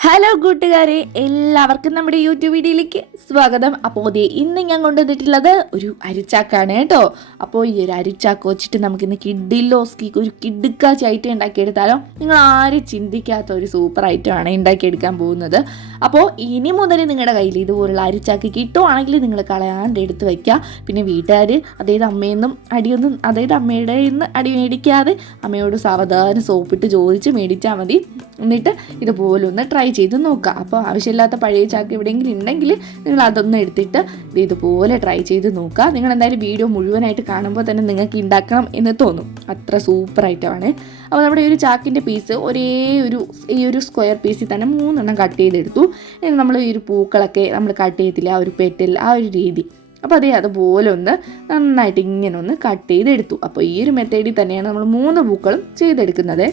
Hello കൂട്ടുകാരെ എല്ലാവർക്കും നമ്മുടെ യൂട്യൂബ് വീഡിയോയിലേക്ക് സ്വാഗതം. അപ്പോൾ അതെ ഇന്ന് ഞാൻ കൊണ്ടുവന്നിട്ടുള്ളത് ഒരു അരിച്ചാക്കാണ് കേട്ടോ. അപ്പോൾ ഈ ഒരു അരിച്ചാക്ക് വെച്ചിട്ട് നമുക്ക് ഇന്ന് കിഡിലോസ്കി ഒരു കിഡുക്കാച്ചായിട്ട് ഉണ്ടാക്കിയെടുത്താലോ. നിങ്ങൾ ആരും ചിന്തിക്കാത്ത ഒരു സൂപ്പർ ഐറ്റം ആണ് ഉണ്ടാക്കിയെടുക്കാൻ പോകുന്നത്. അപ്പോൾ ഇനി മുതൽ നിങ്ങളുടെ കയ്യിൽ ഇതുപോലുള്ള അരിച്ചാക്ക് കിട്ടുവാണെങ്കിൽ നിങ്ങൾ കളയാണ്ട് എടുത്ത് വയ്ക്കുക പിന്നെ വീട്ടുകാർ അതായത് അമ്മയെന്നും അടിയൊന്നും അതായത് അമ്മയുടെ നിന്ന് അടി മേടിക്കാതെ അമ്മയോട് സാവധാനം സോപ്പിട്ട് ചോദിച്ച് മേടിച്ചാൽ മതി. എന്നിട്ട് ഇതുപോലൊന്ന് ട്രൈ ചെയ്ത് നോക്കുക. അപ്പോൾ ആവശ്യമില്ലാത്ത പഴയ ചാക്ക് എവിടെയെങ്കിലും ഉണ്ടെങ്കിൽ നിങ്ങൾ അതൊന്ന് എടുത്തിട്ട് ഇത് ഇതുപോലെ ട്രൈ ചെയ്ത് നോക്കുക. നിങ്ങൾ എന്തായാലും വീഡിയോ മുഴുവനായിട്ട് കാണുമ്പോൾ തന്നെ നിങ്ങൾക്ക് ഉണ്ടാക്കണം എന്ന് തോന്നും. അത്ര ഐറ്റമാണ് അപ്പോൾ നമ്മുടെ ഒരു ചാക്കിന്റെ പീസ് ഒരേ ഒരു ഈ ഒരു സ്ക്വയർ പീസിൽ തന്നെ മൂന്നെണ്ണം കട്ട് ചെയ്തെടുത്തു. നമ്മൾ ഈ ഒരു പൂക്കളൊക്കെ നമ്മൾ കട്ട് ചെയ്തില്ല ആ ഒരു പെട്ടിൽ ആ ഒരു രീതി. അപ്പോൾ അതേ അതുപോലെ ഒന്ന് നന്നായിട്ട് ഇങ്ങനെ ഒന്ന് കട്ട് ചെയ്തെടുത്തു. അപ്പോൾ ഈ ഒരു മെത്തേഡിൽ തന്നെയാണ് നമ്മൾ മൂന്ന് പൂക്കളും ചെയ്തെടുക്കുന്നത്.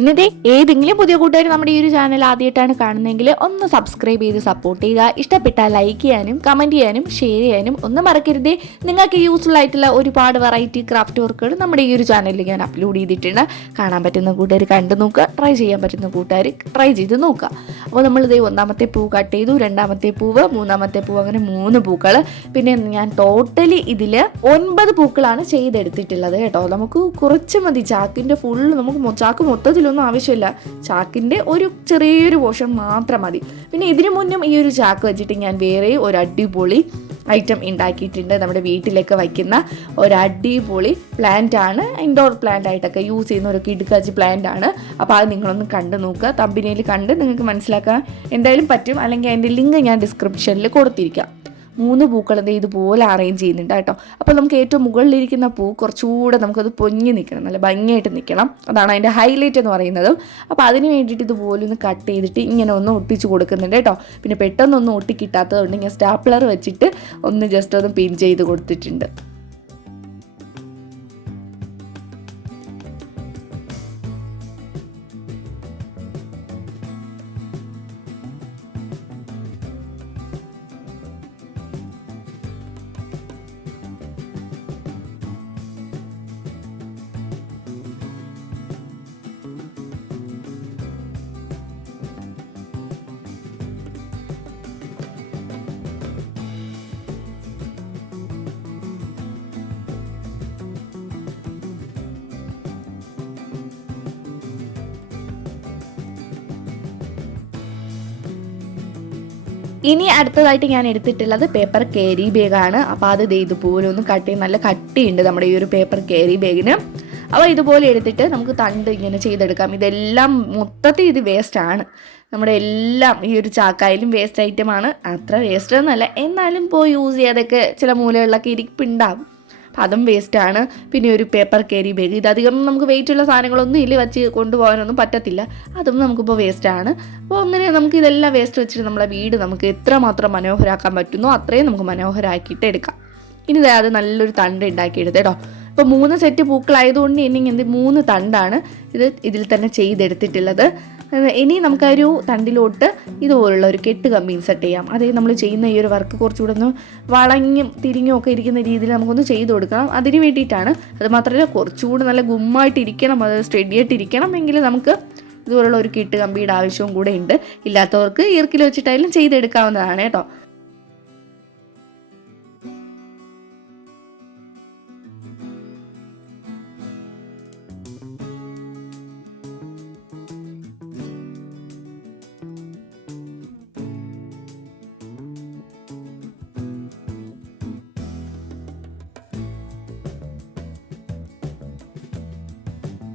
പിന്നെ ദേ ഏതെങ്കിലും പുതിയ കൂട്ടുകാർ നമ്മുടെ ഈ ഒരു ചാനൽ ആദ്യമായിട്ടാണ് കാണുന്നതെങ്കിൽ ഒന്ന് സബ്സ്ക്രൈബ് ചെയ്ത് സപ്പോർട്ട് ചെയ്യുക. ഇഷ്ടപ്പെട്ടാൽ ലൈക്ക് ചെയ്യാനും കമന്റ് ചെയ്യാനും ഷെയർ ചെയ്യാനും ഒന്നും മറക്കരുതേ. നിങ്ങൾക്ക് യൂസ്ഫുൾ ആയിട്ടുള്ള ഒരുപാട് വെറൈറ്റി ക്രാഫ്റ്റ് വർക്കുകൾ നമ്മുടെ ഈ ഒരു ചാനലിൽ ഞാൻ അപ്ലോഡ് ചെയ്തിട്ടുണ്ട്. കാണാൻ പറ്റുന്ന കൂട്ടുകാർ കണ്ടു നോക്കുക. ട്രൈ ചെയ്യാൻ പറ്റുന്ന കൂട്ടുകാർ ട്രൈ ചെയ്ത് നോക്കുക. അപ്പോൾ നമ്മൾ ഇതേ ഒന്നാമത്തെ പൂ കട്ട് ചെയ്തു രണ്ടാമത്തെ പൂവ് മൂന്നാമത്തെ പൂവ് അങ്ങനെ മൂന്ന് പൂക്കൾ. പിന്നെ ഞാൻ ടോട്ടലി ഇതിൽ ഒൻപത് പൂക്കളാണ് ചെയ്തെടുത്തിട്ടുള്ളത് കേട്ടോ. നമുക്ക് കുറച്ച് മതി. ചാക്കിന്റെ ഫുള്ള് നമുക്ക് ചാക്ക് ചാക്ക് മൊത്തത്തിലൊന്നും ആവശ്യമില്ല. ചാക്കിന്റെ ഒരു ചെറിയൊരു പോർഷൻ മാത്രം മതി. പിന്നെ ഇതിനു മുന്നും ഈ ഒരു ചാക്ക് വെച്ചിട്ട് ഞാൻ വേറെ ഒരു അടിപൊളി ഐറ്റം ഉണ്ടാക്കിയിട്ടുണ്ട്. നമ്മുടെ വീട്ടിലൊക്കെ വയ്ക്കുന്ന ഒരു അടിപൊളി പ്ലാന്റ് ആണ്. ഇൻഡോർ പ്ലാന്റ് ആയിട്ടൊക്കെ യൂസ് ചെയ്യുന്ന ഒരു കിടുക്കാച്ചി പ്ലാന്റ് ആണ്. അപ്പോൾ അത് നിങ്ങളൊന്ന് കണ്ടു നോക്കുക. തമ്പിനയിൽ കണ്ട് നിങ്ങൾക്ക് മനസ്സിലാക്കാൻ എന്തായാലും പറ്റും. അല്ലെങ്കിൽ അതിന്റെ ലിങ്ക് ഞാൻ ഡിസ്ക്രിപ്ഷനിൽ കൊടുത്തിരിക്കാം. മൂന്ന് പൂക്കൾ ദേ ഇതുപോലെ അറേഞ്ച് ചെയ്യുന്നുണ്ട് കേട്ടോ. അപ്പോൾ നമുക്ക് ഏറ്റവും മുകളിലിരിക്കുന്ന പൂ കുറച്ചുകൂടെ നമുക്കത് പൊങ്ങി നിൽക്കണം നല്ല ഭംഗിയായിട്ട് നിൽക്കണം. അതാണ് അതിന്റെ ഹൈലൈറ്റ് എന്ന് പറയുന്നത്. അപ്പോൾ അതിന് വേണ്ടിയിട്ട് ഇതുപോലെ ഒന്ന് കട്ട് ചെയ്തിട്ട് ഇങ്ങനെ ഒന്ന് ഒട്ടിച്ച് കൊടുക്കുന്നുണ്ട് കേട്ടോ. പിന്നെ പെട്ടെന്നൊന്നും ഒട്ടിക്കിട്ടാത്തതുകൊണ്ട് ഞാൻ സ്റ്റാപ്ലർ വെച്ചിട്ട് ഒന്ന് ജസ്റ്റ് ഒന്ന് പിൻ ചെയ്ത് കൊടുത്തിട്ടുണ്ട്. ഇനി അടുത്തതായിട്ട് ഞാൻ എടുത്തിട്ടുള്ളത് പേപ്പർ കേരി ബാഗാണ് അപ്പോൾ അത് ഇതുപോലെ ഒന്ന് കട്ടി നല്ല കട്ടിയുണ്ട് നമ്മുടെ ഈ ഒരു പേപ്പർ കേരി ബാഗിന് അപ്പോൾ ഇതുപോലെ എടുത്തിട്ട് നമുക്ക് തണ്ട് ഇങ്ങനെ ചെയ്തെടുക്കാം. ഇതെല്ലാം മൊത്തത്തിൽ ഇത് വേസ്റ്റ് ആണ്. നമ്മുടെ എല്ലാം ഈ ഒരു ചാക്കായാലും വേസ്റ്റ് ഐറ്റം ആണ്. അത്ര വേസ്റ്റ് ഒന്നല്ല എന്നാലും പോയി യൂസ് ചെയ്യാതൊക്കെ ചില മൂലകളിലൊക്കെ ഇരിപ്പുണ്ടാവും. അപ്പം അതും വേസ്റ്റാണ് പിന്നെ ഒരു പേപ്പർ കയറി ബാഗ് ഇതധികം നമുക്ക് വെയിറ്റ് ഉള്ള സാധനങ്ങളൊന്നും ഇല്ല വെച്ച് കൊണ്ടുപോകാനൊന്നും പറ്റത്തില്ല. അതും നമുക്കിപ്പോൾ വേസ്റ്റാണ് അപ്പോൾ അങ്ങനെ നമുക്ക് ഇതെല്ലാം വേസ്റ്റ് വെച്ചിട്ട് നമ്മളെ വീട് നമുക്ക് എത്രമാത്രം മനോഹരമാക്കാൻ പറ്റുന്നോ അത്രയും നമുക്ക് മനോഹരമാക്കിയിട്ട് എടുക്കാം. ഇനി അത് നല്ലൊരു തണ്ട് ഉണ്ടാക്കിയെടുത്ത് കേട്ടോ. അപ്പോൾ മൂന്ന് സെറ്റ് പൂക്കളായതുകൊണ്ട് ഇനി എന്ത് മൂന്ന് തണ്ടാണ് ഇത് ഇതിൽ തന്നെ ചെയ്തെടുത്തിട്ടുള്ളത്. ഇനി നമുക്കൊരു തണ്ടിലോട്ട് ഇതുപോലുള്ള ഒരു കെട്ട് കമ്പി ഇൻസെർട്ട് ചെയ്യാം. അതായത് നമ്മൾ ചെയ്യുന്ന ഈ ഒരു വർക്ക് കുറച്ചുകൂടെ ഒന്ന് വളഞ്ഞും തിരിഞ്ഞും ഒക്കെ ഇരിക്കുന്ന രീതിയിൽ നമുക്കൊന്ന് ചെയ്ത് കൊടുക്കണം. അതിന് വേണ്ടിയിട്ടാണ് അത് മാത്രമല്ല കുറച്ചുകൂടെ നല്ല ഗുമ്മായിട്ട് ഇരിക്കണം അത് സ്റ്റഡി ആയിട്ട് ഇരിക്കണം എങ്കിൽ നമുക്ക് ഇതുപോലുള്ള ഒരു കെട്ട് കമ്പിയുടെ ആവശ്യവും കൂടെ ഉണ്ട്. ഇല്ലാത്തവർക്ക് ഈർക്കിൽ വെച്ചിട്ടായാലും ചെയ്തെടുക്കാവുന്നതാണ് കേട്ടോ.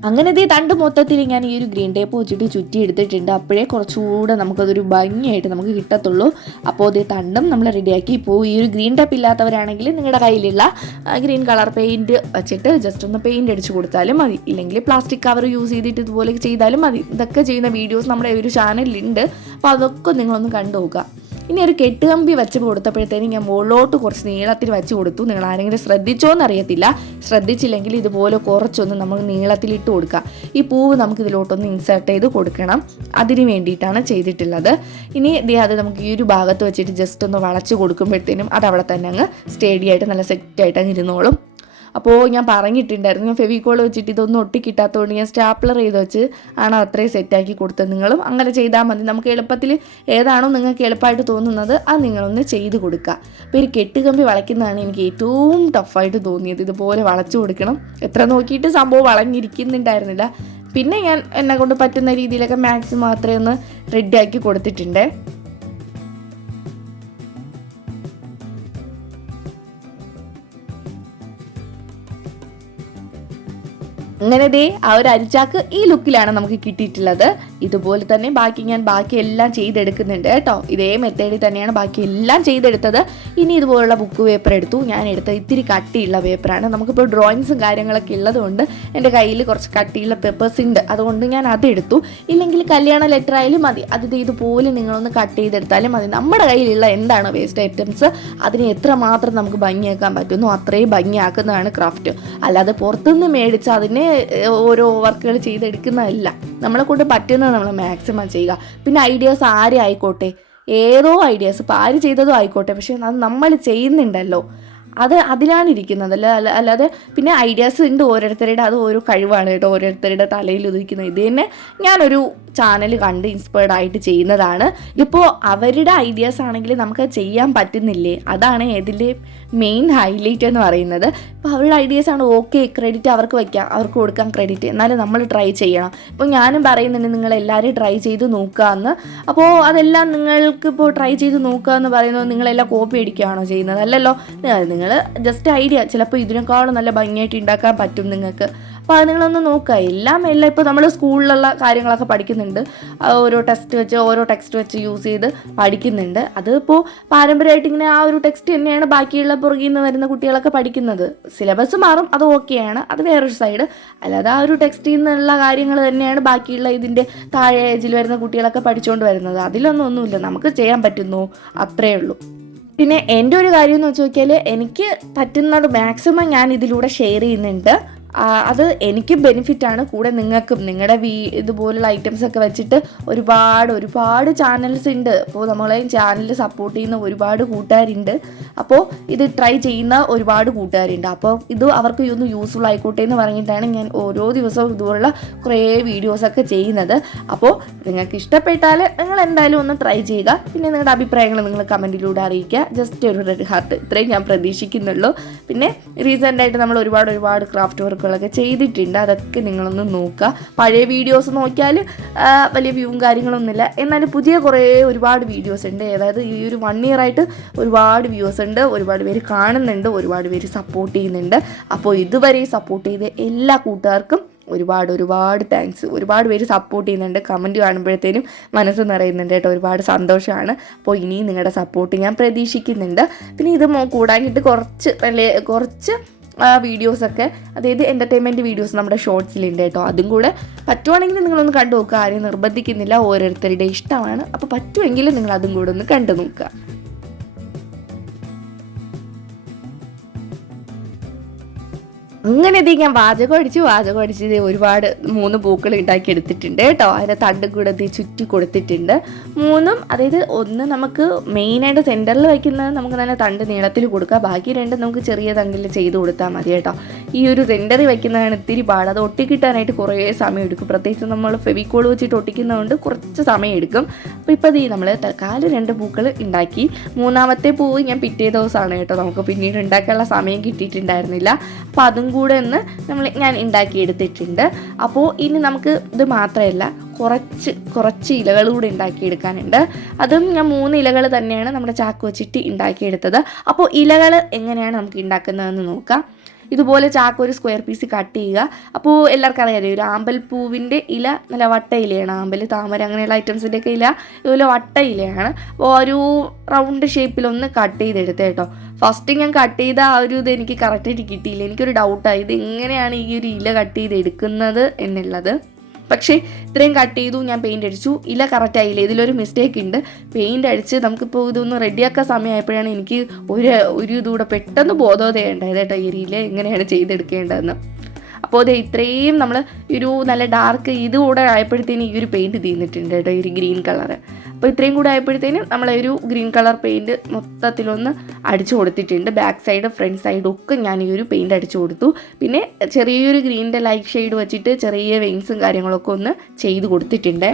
അങ്ങനെ ഇതേ തണ്ട് മൊത്തത്തിൽ ഞാൻ ഈ ഒരു ഗ്രീൻ ടേപ്പ് വെച്ചിട്ട് ചുറ്റി എടുത്തിട്ടുണ്ട് അപ്പോഴേ കുറച്ചുകൂടെ നമുക്കതൊരു ഭംഗിയായിട്ട് നമുക്ക് കിട്ടത്തുള്ളൂ. അപ്പോൾ ഇതേ തണ്ടും നമ്മൾ റെഡിയാക്കി. ഇപ്പോൾ ഈ ഒരു ഗ്രീൻ ടേപ്പ് ഇല്ലാത്തവരാണെങ്കിൽ നിങ്ങളുടെ കയ്യിലുള്ള ഗ്രീൻ കളർ പെയിന്റ് വെച്ചിട്ട് ജസ്റ്റ് ഒന്ന് പെയിന്റ് അടിച്ചു കൊടുത്താലും മതി. ഇല്ലെങ്കിൽ പ്ലാസ്റ്റിക് കവർ യൂസ് ചെയ്തിട്ട് ഇതുപോലെ ചെയ്താലും മതി. ഇതൊക്കെ ചെയ്യുന്ന വീഡിയോസ് നമ്മുടെ ഒരു ചാനലിലുണ്ട് അപ്പോൾ അതൊക്കെ നിങ്ങളൊന്ന് കണ്ടു നോക്കുക. ഇനി ഒരു കെട്ടുകമ്പി വെച്ച് കൊടുത്തപ്പോഴത്തേനും ഞാൻ മുകളിലോട്ട് കുറച്ച് നീളത്തിൽ വെച്ച് കൊടുത്തു. നിങ്ങൾ ആരെങ്കിലും ശ്രദ്ധിച്ചോ എന്നറിയത്തില്ല ശ്രദ്ധിച്ചില്ലെങ്കിൽ ഇതുപോലെ കുറച്ചൊന്ന് നമ്മൾ നീളത്തിൽ ഇട്ട് കൊടുക്കുക. ഈ പൂവ് നമുക്ക് ഇതിലോട്ടൊന്ന് ഇൻസേർട്ട് ചെയ്ത് കൊടുക്കണം. അതിന് വേണ്ടിയിട്ടാണ് ചെയ്തിട്ടുള്ളത്. ഇനി ദേ അത് നമുക്ക് ഈ ഒരു ഭാഗത്ത് വെച്ചിട്ട് ജസ്റ്റ് ഒന്ന് വളച്ച് കൊടുക്കുമ്പോഴത്തേനും അത് അവിടെ തന്നെ അങ്ങ് സ്റ്റേഡിയായിട്ട് നല്ല സെറ്റായിട്ട് അങ്ങ് ഇരുന്നോളും. അപ്പോൾ ഞാൻ പറഞ്ഞിട്ടുണ്ടായിരുന്നു ഞാൻ ഫെവിക്കോൾ വെച്ചിട്ട് ഇതൊന്നും ഒട്ടിക്കിട്ടാത്തതുകൊണ്ട് ഞാൻ സ്റ്റാപ്ലർ ചെയ്ത് വെച്ച് ആണ് അത്രയും സെറ്റാക്കി കൊടുത്തത്. നിങ്ങളും അങ്ങനെ ചെയ്താൽ മതി. നമുക്ക് എളുപ്പത്തിൽ ഏതാണോ നിങ്ങൾക്ക് എളുപ്പമായിട്ട് തോന്നുന്നത് അത് നിങ്ങളൊന്ന് ചെയ്ത് കൊടുക്കുക. അപ്പോൾ ഒരു കെട്ടുകമ്പി വളയ്ക്കുന്നതാണ് എനിക്ക് ഏറ്റവും ടഫായിട്ട് തോന്നിയത്. ഇതുപോലെ വളച്ചു കൊടുക്കണം. എത്ര നോക്കിയിട്ട് സംഭവം വളഞ്ഞിരിക്കുന്നുണ്ടായിരുന്നില്ല. പിന്നെ ഞാൻ എന്നെ കൊണ്ട് പറ്റുന്ന രീതിയിലൊക്കെ മാക്സിമം മാത്രമേ ഒന്ന് റെഡിയാക്കി കൊടുത്തിട്ടുണ്ടേ. അങ്ങനെ ദേ ആ ഒരു അരിച്ചാക്ക് ഈ ലുക്കിലാണ് നമുക്ക് കിട്ടിയിട്ടുള്ളത്. ഇതുപോലെ തന്നെ ബാക്കി ഞാൻ ബാക്കി എല്ലാം ചെയ്തെടുക്കുന്നുണ്ട് കേട്ടോ. ഇതേ മെത്തേഡിൽ തന്നെയാണ് ബാക്കി എല്ലാം ചെയ്തെടുത്തത്. ഇനി ഇതുപോലുള്ള ബുക്ക് പേപ്പർ എടുത്തു. ഞാൻ എടുത്ത ഇത്തിരി കട്ടിയുള്ള പേപ്പറാണ് നമുക്കിപ്പോൾ ഡ്രോയിങ്സും കാര്യങ്ങളൊക്കെ ഉള്ളതുകൊണ്ട് എന്റെ കയ്യിൽ കുറച്ച് കട്ടിയുള്ള പേപ്പേഴ്സ് ഉണ്ട്. അതുകൊണ്ട് ഞാൻ അതെടുത്തു. ഇല്ലെങ്കിൽ കല്യാണ ലെറ്റർ ആയാലും മതി. അത് ഇതുപോലെ നിങ്ങളൊന്ന് കട്ട് ചെയ്തെടുത്താലും മതി. നമ്മുടെ കയ്യിലുള്ള എന്താണ് വേസ്റ്റ് ഐറ്റംസ് അതിനെ എത്രമാത്രം നമുക്ക് ഭംഗിയാക്കാൻ പറ്റുന്നു? അത്രയും ഭംഗിയാക്കുന്നതാണ് ക്രാഫ്റ്റ് അല്ലാതെ പുറത്തുനിന്ന് മേടിച്ച് അതിനെ ഓരോ വർക്കുകൾ ചെയ്തെടുക്കുന്നതല്ല. നമ്മളെ കൊണ്ട് പറ്റുന്നത് നമ്മൾ മാക്സിമം ചെയ്യുക. പിന്നെ ഐഡിയാസ് ആരെ ആയിക്കോട്ടെ? ഏതോ ഐഡിയാസ് ഇപ്പോൾ ആര് ചെയ്തതും ആയിക്കോട്ടെ. പക്ഷെ അത് നമ്മൾ ചെയ്യുന്നുണ്ടല്ലോ. അത് അതിലാണ് ഇരിക്കുന്നത് അല്ല അല്ല- അല്ലാതെ പിന്നെ ഐഡിയാസ് ഉണ്ട് ഓരോരുത്തരുടെ അത് ഓരോ കഴിവാണ് കേട്ടോ ഓരോരുത്തരുടെ തലയിൽ ഉദിക്കുന്നത്. ഇത് തന്നെ ഞാനൊരു ചാനൽ കണ്ട് ഇൻസ്പയർഡ് ആയിട്ട് ചെയ്യുന്നതാണ്. ഇപ്പോൾ അവരുടെ ഐഡിയാസ് ആണെങ്കിൽ നമുക്ക് ചെയ്യാൻ പറ്റുന്നില്ലേ? അതാണ് ഇതിന്റെ മെയിൻ ഹൈലൈറ്റ് എന്ന് പറയുന്നത്. ഇപ്പോൾ അവരുടെ ഐഡിയാസ് ആണ് ഓക്കെ ക്രെഡിറ്റ് അവർക്ക് വയ്ക്കാം അവർക്ക് കൊടുക്കാം ക്രെഡിറ്റ് എന്നാലും നമ്മൾ ട്രൈ ചെയ്യണം. ഇപ്പോൾ ഞാനും പറയുന്നുണ്ട് നിങ്ങൾ എല്ലാവരും ട്രൈ ചെയ്ത് നോക്കുക എന്ന് അപ്പോൾ അതെല്ലാം നിങ്ങൾക്ക് ഇപ്പോൾ ട്രൈ ചെയ്ത് നോക്കുക എന്ന് പറയുന്നത് നിങ്ങളെല്ലാം കോപ്പി അടിക്കുകയാണോ ചെയ്യുന്നത്? അല്ലല്ലോ നിങ്ങൾ ജസ്റ്റ് ഐഡിയ ചിലപ്പോൾ ഇതിനേക്കാളും നല്ല ഭംഗിയായിട്ട് ഉണ്ടാക്കാൻ പറ്റും നിങ്ങൾക്ക്. അപ്പോൾ അത് നിങ്ങളൊന്ന് നോക്കുക. എല്ലാം എല്ലാം ഇപ്പോൾ നമ്മൾ സ്കൂളിലുള്ള കാര്യങ്ങളൊക്കെ പഠിക്കുന്നുണ്ട്. ഓരോ ടെസ്റ്റ് വെച്ച് ഓരോ ടെക്സ്റ്റ് വെച്ച് യൂസ് ചെയ്ത് പഠിക്കുന്നുണ്ട്. അതിപ്പോൾ പാരമ്പര്യമായിട്ട് ഇങ്ങനെ ആ ഒരു ടെക്സ്റ്റ് തന്നെയാണ് ബാക്കിയുള്ള പുറകിൽ നിന്ന് വരുന്ന കുട്ടികളൊക്കെ പഠിക്കുന്നത്. സിലബസ് മാറും അത് ഓക്കെയാണ് അത് വേറൊരു സൈഡ് അല്ലാതെ ആ ഒരു ടെക്സ്റ്റിൽ നിന്നുള്ള കാര്യങ്ങൾ തന്നെയാണ് ബാക്കിയുള്ള ഇതിന്റെ താഴെ ഏജിൽ വരുന്ന കുട്ടികളൊക്കെ പഠിച്ചുകൊണ്ട് വരുന്നത്. അതിലൊന്നും ഒന്നുമില്ല. നമുക്ക് ചെയ്യാൻ പറ്റുന്നു. അത്രേ ഉള്ളൂ. പിന്നെ എന്റെ ഒരു കാര്യം എന്ന് വെച്ച് നോക്കിയാൽ എനിക്ക് പറ്റുന്നത് മാക്സിമം ഞാൻ ഇതിലൂടെ ഷെയർ ചെയ്യുന്നുണ്ട്. അത് എനിക്ക് ബെനിഫിറ്റാണ് കൂടെ നിങ്ങൾക്കും നിങ്ങളുടെ വീ ഇതുപോലുള്ള ഐറ്റംസ് ഒക്കെ വെച്ചിട്ട് ഒരുപാട് ഒരുപാട് ചാനൽസ് ഉണ്ട്. അപ്പോൾ നമ്മളെ ചാനൽ സപ്പോർട്ട് ചെയ്യുന്ന ഒരുപാട് കൂട്ടുകാരുണ്ട്. അപ്പോൾ ഇത് ട്രൈ ചെയ്യുന്ന ഒരുപാട് കൂട്ടുകാരുണ്ട്. അപ്പോൾ ഇത് അവർക്ക് ഒന്ന് യൂസ്ഫുൾ ആയിക്കോട്ടെ എന്ന് പറഞ്ഞിട്ടാണ് ഞാൻ ഓരോ ദിവസവും ഇതുപോലുള്ള കുറേ വീഡിയോസൊക്കെ ചെയ്യുന്നത്. അപ്പോൾ നിങ്ങൾക്ക് ഇഷ്ടപ്പെട്ടാൽ നിങ്ങൾ എന്തായാലും ഒന്ന് ട്രൈ ചെയ്യുക. പിന്നെ നിങ്ങളുടെ അഭിപ്രായങ്ങൾ നിങ്ങൾ കമന്റിലൂടെ അറിയിക്കുക. ജസ്റ്റ് ഒരു റെഡ് ഹാർട്ട് ഇത്രയും ഞാൻ പ്രതീക്ഷിക്കുന്നുള്ളൂ. പിന്നെ റീസെന്റായിട്ട് നമ്മൾ ഒരുപാട് ഒരുപാട് ക്രാഫ്റ്റ് വർക്കുകളൊക്കെ ചെയ്തിട്ടുണ്ട്. അതൊക്കെ നിങ്ങളൊന്ന് നോക്കുക. പഴയ വീഡിയോസ് നോക്കിയാൽ വലിയ വ്യൂവും കാര്യങ്ങളൊന്നുമില്ല. എന്നാലും പുതിയ കുറേ ഒരുപാട് വീഡിയോസ് ഉണ്ട്. അതായത് ഈ ഒരു വൺ ഇയർ ആയിട്ട് ഒരുപാട് വ്യൂസ് ഉണ്ട്. ഒരുപാട് പേര് കാണുന്നുണ്ട്. ഒരുപാട് പേര് സപ്പോർട്ട് ചെയ്യുന്നുണ്ട്. അപ്പോൾ ഇതുവരെ സപ്പോർട്ട് ചെയ്ത എല്ലാ കൂട്ടുകാർക്കും ഒരുപാട് ഒരുപാട് താങ്ക്സ് ഒരുപാട് പേര് സപ്പോർട്ട് ചെയ്യുന്നുണ്ട്. കമന്റ് കാണുമ്പോഴത്തേനും മനസ്സ് നിറയുന്നുണ്ട് കേട്ടോ. ഒരുപാട് സന്തോഷമാണ്. അപ്പോൾ ഇനിയും നിങ്ങളുടെ സപ്പോർട്ട് ഞാൻ പ്രതീക്ഷിക്കുന്നുണ്ട്. പിന്നെ ഇത് കൂടാഞ്ഞിട്ട് കുറച്ച് കുറച്ച് വീഡിയോസൊക്കെ അതായത് എന്റർടൈൻമെന്റ് വീഡിയോസ് നമ്മുടെ ഷോർട്സിലുണ്ട് കേട്ടോ. അതും കൂടെ പറ്റുവാണെങ്കിൽ നിങ്ങളൊന്ന് കണ്ടു നോക്കുക ആരെയും നിർബന്ധിക്കുന്നില്ല. ഓരോരുത്തരുടെ ഇഷ്ടമാണ്. അപ്പോൾ പറ്റുമെങ്കിൽ നിങ്ങൾ അതും കൂടെ ഒന്ന് കണ്ടു നോക്കുക അങ്ങനെ ഇത് ഞാൻ വാചകം അടിച്ച് വാചകം അടിച്ച് ഇത് ഒരുപാട് മൂന്ന് പൂക്കൾ ഉണ്ടാക്കി എടുത്തിട്ടുണ്ട് കേട്ടോ. അതിന്റെ തണ്ടും കൂടെ ഇത് ചുറ്റി കൊടുത്തിട്ടുണ്ട്. മൂന്നും അതായത് ഒന്ന് നമുക്ക് മെയിനായിട്ട് സെന്ററിൽ വയ്ക്കുന്നത് നമുക്ക് തന്നെ തണ്ട് നീളത്തിൽ കൊടുക്കുക ബാക്കി രണ്ട് നമുക്ക് ചെറിയ തണ്ടിൽ ചെയ്ത് കൊടുത്താൽ മതി കേട്ടോ. ഈ ഒരു സെന്ററിൽ വയ്ക്കുന്നതാണ് ഇത്തിരി പാട്. അത് ഒട്ടിക്കിട്ടാനായിട്ട് കുറേ സമയം എടുക്കും. പ്രത്യേകിച്ച് നമ്മൾ ഫെവിക്കോൾ വെച്ചിട്ട് ഒട്ടിക്കുന്നതുകൊണ്ട് കുറച്ച് സമയം എടുക്കും. അപ്പോൾ ഇപ്പോൾ ഈ നമ്മൾ തൽക്കാലം രണ്ട് പൂക്കൾ ഉണ്ടാക്കി. മൂന്നാമത്തെ പൂവ് ഞാൻ പിറ്റേ ദിവസമാണ് കേട്ടോ നമുക്ക് പിന്നീട് ഉണ്ടാക്കാനുള്ള സമയം കിട്ടിയിട്ടുണ്ടായിരുന്നില്ല. അപ്പോൾ അതും കൂടെ ഒന്ന് നമ്മൾ ഞാൻ ഉണ്ടാക്കിയെടുത്തിട്ടുണ്ട്. അപ്പോൾ ഇനി നമുക്ക് ഇത് മാത്രമല്ല കുറച്ച് കുറച്ച് ഇലകൾ കൂടി ഉണ്ടാക്കിയെടുക്കാനുണ്ട്. അതും ഞാൻ മൂന്ന് ഇലകൾ തന്നെയാണ് നമ്മുടെ ചാക്ക് വെച്ചിട്ട് ഉണ്ടാക്കിയെടുത്തത്. അപ്പോൾ ഇലകൾ എങ്ങനെയാണ് നമുക്ക് ഉണ്ടാക്കുന്നതെന്ന് നോക്കാം. ഇതുപോലെ ചാക്ക് ഒരു സ്ക്വയർ പീസ് കട്ട് ചെയ്യുക. അപ്പോൾ എല്ലാവർക്കും അറിയാമല്ലോ ഒരു ആമ്പൽ ആമ്പൽപ്പൂവിന്റെ ഇല നല്ല വട്ട ഇലയാണ് ആമ്പൽ താമര അങ്ങനെയുള്ള ഐറ്റംസിന്റെ ഒക്കെ ഇല ഇതുപോലെ വട്ട ഇലയാണ് അപ്പോൾ ഒരു റൗണ്ട് ഷേപ്പിലൊന്ന് കട്ട് ചെയ്തെടുത്ത് കേട്ടോ ഫസ്റ്റ് ഞാൻ കട്ട് ചെയ്ത ആ ഒരു ഇത് എനിക്ക് കറക്റ്റായിട്ട് കിട്ടിയില്ല. എനിക്കൊരു ഡൗട്ടായി ഇത് എങ്ങനെയാണ് ഈ ഒരു ഇല കട്ട് ചെയ്ത് എടുക്കുന്നത് എന്നുള്ളത്. പക്ഷേ ഇത്രയും കട്ട് ചെയ്തു ഞാൻ പെയിന്റ് അടിച്ചു. ഇല്ല കറക്റ്റ് ആയില്ല. ഇതിലൊരു മിസ്റ്റേക്ക് ഉണ്ട്. പെയിന്റ് അടിച്ച് നമുക്കിപ്പോൾ ഇതൊന്ന് റെഡിയാക്കാൻ സമയമായപ്പോഴാണ് എനിക്ക് ഒരു ഒരു ഇതുകൂടെ പെട്ടെന്ന് ബോധോദയം ഉണ്ടായത് കേട്ടോ എങ്ങനെയാണ് ചെയ്തെടുക്കേണ്ടതെന്ന്. അപ്പോൾ ഇത് ഇത്രയും നമ്മൾ ഒരു നല്ല ഡാർക്ക് ഇത് കൂടെ ആയപ്പോഴത്തേനും ഈ ഒരു പെയിന്റ് തീർന്നിട്ടുണ്ട് കേട്ടോ ഈ ഒരു ഗ്രീൻ കളറ് അപ്പോൾ ഇത്രയും കൂടെ ആയപ്പോഴത്തേനും നമ്മളൊരു ഗ്രീൻ കളർ പെയിന്റ് മൊത്തത്തിലൊന്ന് അടിച്ചു കൊടുത്തിട്ടുണ്ട്. ബാക്ക് സൈഡ് ഫ്രണ്ട് സൈഡും ഒക്കെ ഞാൻ ഈ ഒരു പെയിന്റ് അടിച്ചു കൊടുത്തു. പിന്നെ ചെറിയൊരു ഗ്രീനിന്റെ ലൈറ്റ് ഷെയ്ഡ് വെച്ചിട്ട് ചെറിയ വെയിൻസും കാര്യങ്ങളൊക്കെ ഒന്ന് ചെയ്ത് കൊടുത്തിട്ടുണ്ട്.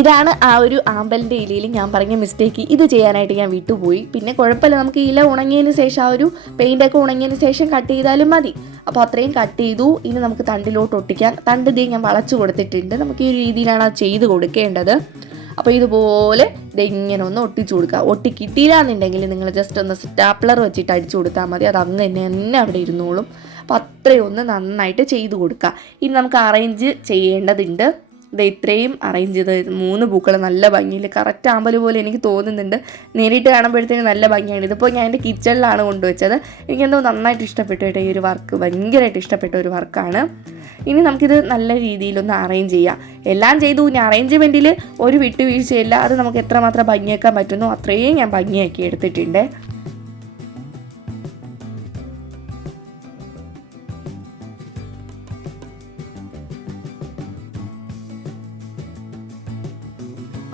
ഇതാണ് ആ ഒരു ആമ്പലിന്റെ ഇലയിൽ ഞാൻ പറഞ്ഞ മിസ്റ്റേക്ക് ഇത് ചെയ്യാനായിട്ട് ഞാൻ വിട്ടുപോയി. പിന്നെ കുഴപ്പമില്ല നമുക്ക് ഇല ഉണങ്ങിയതിന് ശേഷം ആ ഒരു പെയിന്റൊക്കെ ഉണങ്ങിയതിന് ശേഷം കട്ട് ചെയ്താലും മതി. അപ്പോൾ അത്രയും കട്ട് ചെയ്തു. ഇനി നമുക്ക് തണ്ടിലോട്ട് ഒട്ടിക്കാം. തണ്ട് ദേ ഞാൻ വളച്ചു കൊടുത്തിട്ടുണ്ട്. നമുക്ക് ഈ രീതിയിലാണ് അത് ചെയ്ത് കൊടുക്കേണ്ടത്. അപ്പോൾ ഇതുപോലെ ഇതെങ്ങനെ ഒന്ന് ഒട്ടിച്ചു കൊടുക്കുക. ഒട്ടി കിട്ടിയില്ലാന്നുണ്ടെങ്കിൽ നിങ്ങൾ ജസ്റ്റ് ഒന്ന് സ്റ്റാപ്ലർ വെച്ചിട്ട് അടിച്ചു കൊടുത്താൽ മതി. അത് അന്ന് തന്നെ തന്നെ അവിടെ ഇരുന്നോളും. അപ്പോൾ അത്രയും ഒന്ന് നന്നായിട്ട് ചെയ്ത് കൊടുക്കുക. ഇനി നമുക്ക് അറേഞ്ച് ചെയ്യേണ്ടതുണ്ട്. ഇത് ഇത്രയും അറേഞ്ച് ചെയ്ത് മൂന്ന് പൂക്കൾ നല്ല ഭംഗിയിൽ കറക്റ്റ് ആമ്പൽ പോലെ എനിക്ക് തോന്നുന്നുണ്ട്. നേരിട്ട് കാണുമ്പോഴത്തേനും നല്ല ഭംഗിയാണ്. ഇതിപ്പോൾ ഞാൻ എന്റെ കിച്ചണിലാണ് കൊണ്ടുവച്ചത്. എനിക്കെന്തോ നന്നായിട്ട് ഇഷ്ടപ്പെട്ടു കേട്ടോ ഈ ഒരു വർക്ക് ഭയങ്കരമായിട്ട് ഇഷ്ടപ്പെട്ട ഒരു വർക്കാണ് ഇനി നമുക്കിത് നല്ല രീതിയിലൊന്ന് അറേഞ്ച് ചെയ്യാം. എല്ലാം ചെയ്തു. ഇനി അറേഞ്ച്മെന്റിൽ ഒരു വിട്ടുവീഴ്ചയില്ല. അത് നമുക്ക് എത്രമാത്രം ഭംഗിയാക്കാൻ പറ്റുന്നു അത്രയും ഞാൻ ഭംഗിയാക്കി എടുത്തിട്ടുണ്ട്.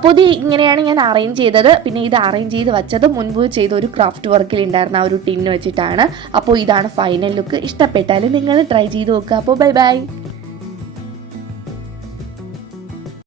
അപ്പോൾ ഇത് ഇങ്ങനെയാണ് ഞാൻ അറേഞ്ച് ചെയ്തത്. പിന്നെ ഇത് അറേഞ്ച് ചെയ്ത് വെച്ചത് മുൻപ് ചെയ്ത ഒരു ക്രാഫ്റ്റ് വർക്കിൽ ഉണ്ടായിരുന്ന ഒരു ടിന്ന് വെച്ചിട്ടാണ്. അപ്പോൾ ഇതാണ് ഫൈനൽ ലുക്ക് ഇഷ്ടപ്പെട്ടാൽ നിങ്ങൾ ട്രൈ ചെയ്ത് നോക്കുക അപ്പോൾ ബൈ ബൈ